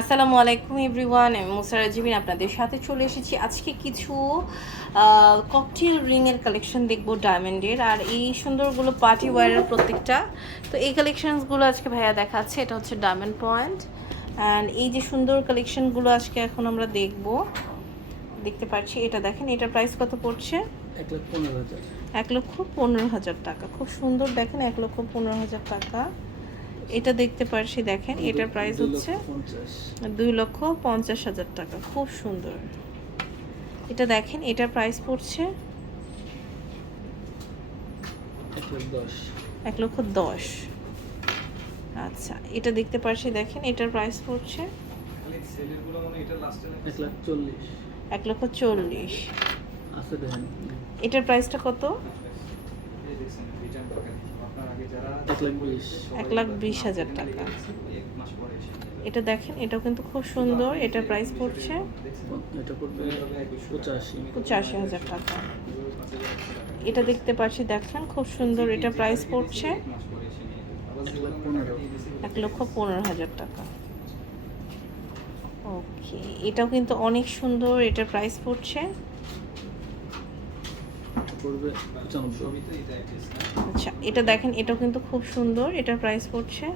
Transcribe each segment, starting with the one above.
আসসালামু আলাইকুম এভরিওয়ান, আমি মুসারা জিবিন আপনাদের সাথে চলে এসেছি। আজকে কিছু ককটেল রিংয়ের কালেকশন দেখব ডায়মন্ডের, আর এই সুন্দরগুলো পার্টি ওয়্যারের প্রত্যেকটা। তো এই কালেকশনসগুলো আজকে ভাইয়া দেখাচ্ছে। এটা হচ্ছে ডায়মন্ড পয়েন্ট, অ্যান্ড এই যে সুন্দর কালেকশনগুলো আজকে এখন আমরা দেখতে পাচ্ছি। এটা দেখেন, এটার প্রাইস কত পড়ছে? 1,15,000 টাকা। খুব সুন্দর, দেখেন 1,15,000 টাকা। এটা দেখতে পাচ্ছি, দেখেন এটার প্রাইস হচ্ছে 2,50,000 টাকা। খুব সুন্দর। এটা দেখেন, এটার প্রাইস পড়ছে 1,10,000। আচ্ছা, এটা দেখতে পাচ্ছি, দেখেন এটার প্রাইস পড়ছে 1,40,000। এটার প্রাইসটা কত? 1,20,000 টাকা। এটা দেখেন, এটাও কিন্তু খুব সুন্দর। এটার প্রাইস পড়ছে 85,000 টাকা। এটা দেখতে পাচ্ছি, দেখেন খুব সুন্দর। এটার প্রাইস পড়ছে 1,15,000 টাকা। ওকে, এটাও কিন্তু অনেক সুন্দর। এটার প্রাইস পড়ছে, আচ্ছা এটা দেখেন, এটাও কিন্তু খুব সুন্দর। এটার প্রাইস পড়ছে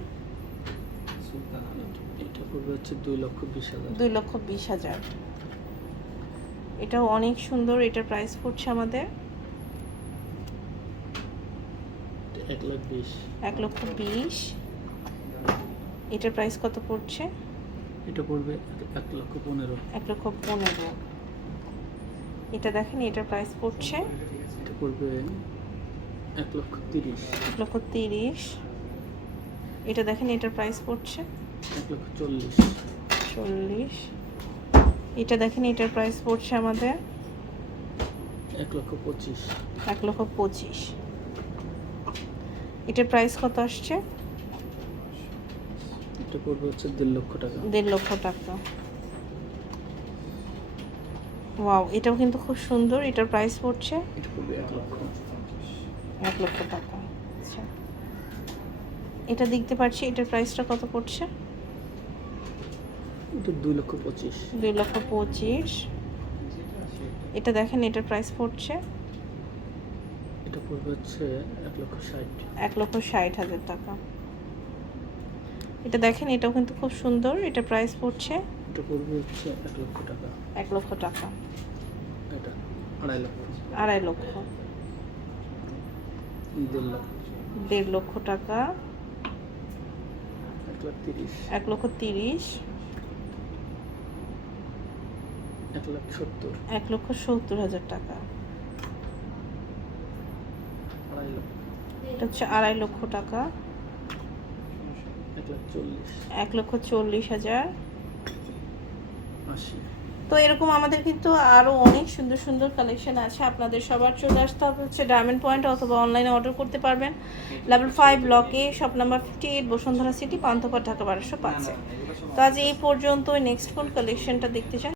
2,20,000। এটাও অনেক সুন্দর। এটার প্রাইস পড়ছে আমাদের 1,20,000। এটার প্রাইস কত পড়ছে? এটা পড়বে 1,15,000। এটা দেখেন, এটার প্রাইস পড়ছে এটা পড়বে 1,30,000। 1,30,000। এটা দেখেন, এটার প্রাইস পড়ছে 1,40,000। এটা দেখেন, এটার প্রাইস পড়ছে আমাদের 1,25,000। 1,25,000। এটার প্রাইস কত আসছে? এটা পড়বে হচ্ছে 1,50,000 টাকা। 1,50,000 টাকা। ওয়াও, এটাও কিন্তু খুব সুন্দর। এটার প্রাইস পড়ছে এটা পড়বে 1,00,000 টাকা। আচ্ছা, এটা দেখতে পাচ্ছি, এটার প্রাইসটা কত পড়ছে? এটা 2,25,000। 2,25,000। এটা দেখেন, এটার প্রাইস পড়ছে এটা পড়বে হচ্ছে 1,60,000। 1,60,000 টাকা। এটা দেখেন, এটাও কিন্তু খুব সুন্দর। এটা প্রাইস পড়ছে এটা পড়বে হচ্ছে 1,00,000 টাকা। 1,00,000 টাকা। এটা 2,50,000। 2,50,000। 1,50,000। 1,50,000 টাকা। 1,30,000। 1,30,000। 1,70,000। 1,70,000 টাকা। 2,50,000। এটা হচ্ছে 2,50,000 টাকা। 1,40,000। 1,40,000। 80,000। তো এরকম আমাদের কিন্তু আরও অনেক সুন্দর সুন্দর কালেকশন আছে। আপনাদের সবার চলে আসতে হবে হচ্ছে ডায়মন্ড পয়েন্ট, অথবা অনলাইনে অর্ডার করতে পারবেন। লেভেল 5 ব্লকে, shop number 58, Bashundhara city, Panthapath, Dhaka 1205। তো আজ এই পর্যন্ত। নেক্সট কোন কালেকশনটা দেখতে চান?